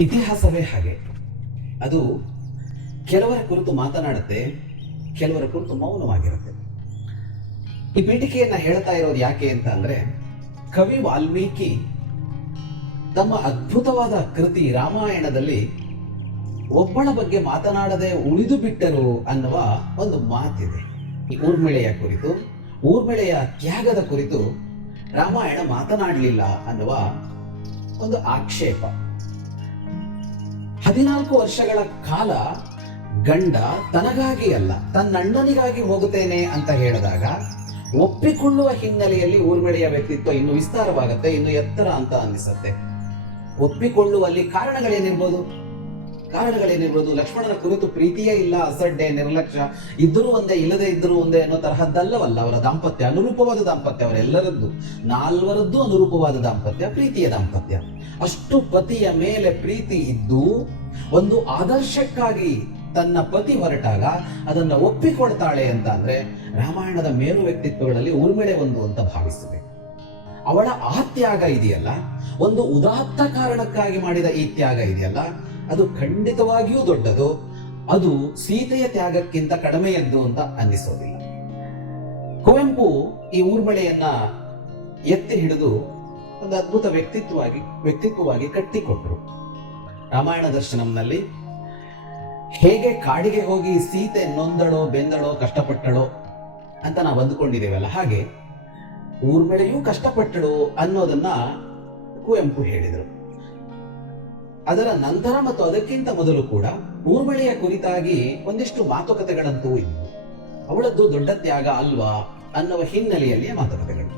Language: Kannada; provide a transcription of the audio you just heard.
ಇತಿಹಾಸವೇ ಹಾಗೆ. ಅದು ಕೆಲವರ ಕುರಿತು ಮಾತನಾಡುತ್ತೆ, ಕೆಲವರ ಕುರಿತು ಮೌನವಾಗಿರುತ್ತೆ. ಈ ಪೀಠಿಕೆಯನ್ನ ಹೇಳ್ತಾ ಇರೋದು ಯಾಕೆ ಅಂತ ಅಂದ್ರೆ, ಕವಿ ವಾಲ್ಮೀಕಿ ತಮ್ಮ ಅದ್ಭುತವಾದ ಕೃತಿ ರಾಮಾಯಣದಲ್ಲಿ ಒಬ್ಬಳ ಬಗ್ಗೆ ಮಾತನಾಡದೆ ಉಳಿದು ಬಿಟ್ಟರು ಅನ್ನುವ ಒಂದು ಮಾತಿದೆ. ಈ ಊರ್ಮಿಳೆಯ ಕುರಿತು, ಊರ್ಮಿಳೆಯ ತ್ಯಾಗದ ಕುರಿತು ರಾಮಾಯಣ ಮಾತನಾಡಲಿಲ್ಲ ಅನ್ನುವ ಒಂದು ಆಕ್ಷೇಪ. ಹದಿನಾಲ್ಕು ವರ್ಷಗಳ ಕಾಲ ಗಂಡ ತನಗಾಗಿ ಅಲ್ಲ, ತನ್ನಣ್ಣನಿಗಾಗಿ ಹೋಗುತ್ತೇನೆ ಅಂತ ಹೇಳಿದಾಗ ಒಪ್ಪಿಕೊಳ್ಳುವ ಹಿನ್ನೆಲೆಯಲ್ಲಿ ಊರ್ಮಿಳೆಯ ವ್ಯಕ್ತಿತ್ವ ಇನ್ನು ವಿಸ್ತಾರವಾಗುತ್ತೆ, ಇನ್ನು ಎತ್ತರ ಅಂತ ಅನ್ನಿಸುತ್ತೆ. ಒಪ್ಪಿಕೊಳ್ಳುವಲ್ಲಿ ಕಾರಣಗಳೇನಿರ್ಬೋದು? ಕಾರಣಗಳೇನಿರ್ಬೋದು? ಲಕ್ಷ್ಮಣನ ಕುರಿತು ಪ್ರೀತಿಯೇ ಇಲ್ಲ, ಅಸಡ್ಡೆ, ನಿರ್ಲಕ್ಷ್ಯ, ಇದ್ದರೂ ಒಂದೇ, ಇಲ್ಲದೆ ಇದ್ದರೂ ಒಂದೇ ಅನ್ನೋ ತರಹದ್ದಲ್ಲವಲ್ಲ ಅವರ ದಾಂಪತ್ಯ? ಅನುರೂಪವಾದ ದಾಂಪತ್ಯ ಅವರೆಲ್ಲರದ್ದು. ನಾಲ್ವರದ್ದು ಅನುರೂಪವಾದ ದಾಂಪತ್ಯ, ಪ್ರೀತಿಯ ದಾಂಪತ್ಯ. ಅಷ್ಟು ಪತಿಯ ಮೇಲೆ ಪ್ರೀತಿ ಇದ್ದು ಒಂದು ಆದರ್ಶಕ್ಕಾಗಿ ತನ್ನ ಪತಿ ಹೊರಟಾಗ ಅದನ್ನು ಒಪ್ಪಿಕೊಳ್ತಾಳೆ ಅಂತ ಅಂದ್ರೆ ರಾಮಾಯಣದ ಮೇರು ವ್ಯಕ್ತಿತ್ವಗಳಲ್ಲಿ ಉರ್ಮಿಳೆ ಒಂದು ಅಂತ ಭಾವಿಸಬೇಕು. ಅವಳ ಆ ತ್ಯಾಗ ಇದೆಯಲ್ಲ? ಒಂದು ಉದಾತ್ತ ಕಾರಣಕ್ಕಾಗಿ ಮಾಡಿದ ಈ ತ್ಯಾಗ ಇದೆಯಲ್ಲ? ಅದು ಖಂಡಿತವಾಗಿಯೂ ದೊಡ್ಡದು. ಅದು ಸೀತೆಯ ತ್ಯಾಗಕ್ಕಿಂತ ಕಡಿಮೆಯದ್ದು ಅಂತ ಅನ್ನಿಸೋದಿಲ್ಲ. ಕುವೆಂಪು ಈ ಊರ್ಮಳೆಯನ್ನ ಎತ್ತಿ ಹಿಡಿದು ಒಂದು ಅದ್ಭುತ ವ್ಯಕ್ತಿತ್ವವಾಗಿ ವ್ಯಕ್ತಿತ್ವವಾಗಿ ಕಟ್ಟಿಕೊಟ್ರು. ರಾಮಾಯಣ ದರ್ಶನಂನಲ್ಲಿ ಹೇಗೆ ಕಾಡಿಗೆ ಹೋಗಿ ಸೀತೆ ನೊಂದಳೋ ಬೆಂದಳೋ ಕಷ್ಟಪಟ್ಟಳೋ ಅಂತ ನಾವು ಅಂದುಕೊಂಡಿದ್ದೇವಲ್ಲ, ಹಾಗೆ ಊರ್ಮಿಳೆಯೂ ಕಷ್ಟಪಟ್ಟಳು ಅನ್ನೋದನ್ನ ಕುವೆಂಪು ಹೇಳಿದರು. ಅದರ ನಂತರ ಮತ್ತು ಅದಕ್ಕಿಂತ ಮೊದಲು ಕೂಡ ಊರ್ಮಳೆಯ ಕುರಿತಾಗಿ ಒಂದಿಷ್ಟು ಮಾತುಕತೆಗಳಂತೂ ಇದ್ವು. ಅವಳದ್ದು ದೊಡ್ಡ ತ್ಯಾಗ ಅಲ್ವಾ ಅನ್ನುವ ಹಿನ್ನೆಲೆಯಲ್ಲಿಯೇ ಮಾತುಕತೆಗಳು.